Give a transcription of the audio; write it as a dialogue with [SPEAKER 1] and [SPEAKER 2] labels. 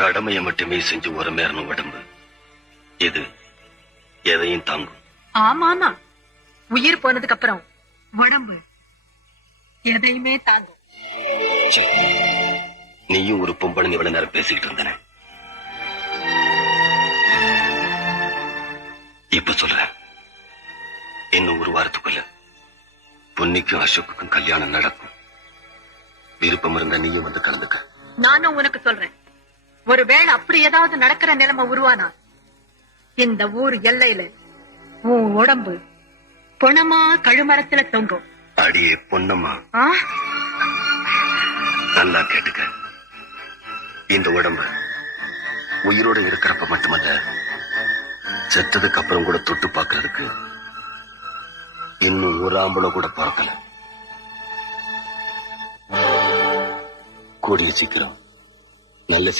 [SPEAKER 1] கடமையை மட்டுமே செஞ்சு உரமேறணும் உடம்பு. இது எதையும் தாங்கும்.
[SPEAKER 2] ஆமா ஆமா உயிர் போனதுக்கு அப்புறம் உடம்பு எதையுமே தாங்கும்.
[SPEAKER 1] நீயும் ஒரு பொம்பளை இவ்வளவு நேரம் பேசிக்கிட்டு இருந்தன. இப்ப சொல்றேன். இன்னும் ஒரு வாரத்துக்குள்ள பொன்னிக்கும் அசோக்குக்கும் கல்யாணம் நடக்கும். விருப்பம் இருந்தா நீயும் வந்து கலந்துக்க.
[SPEAKER 2] நானும் உனக்கு சொல்றேன். ஒருவேளை அப்படி ஏதாவது நடக்கிற நிலைமை உருவானா? இந்த ஊர் எல்லையில உன் உடம்பு பொணமா கழுமரத்துல தொங்கும்.
[SPEAKER 1] அடியே
[SPEAKER 2] ஆ?
[SPEAKER 1] நல்லா கேட்டுக்க. இந்த உடம்பு உயிரோட இருக்கிறப்ப மட்டுமல்ல செத்ததுக்கு அப்புறம் கூட தொட்டு பார்க்கிறதுக்கு இன்னும் ஒரு ஆம்பளை கூட பிறக்கல. கூடிய சீக்கிரம் நல்ல செய்தி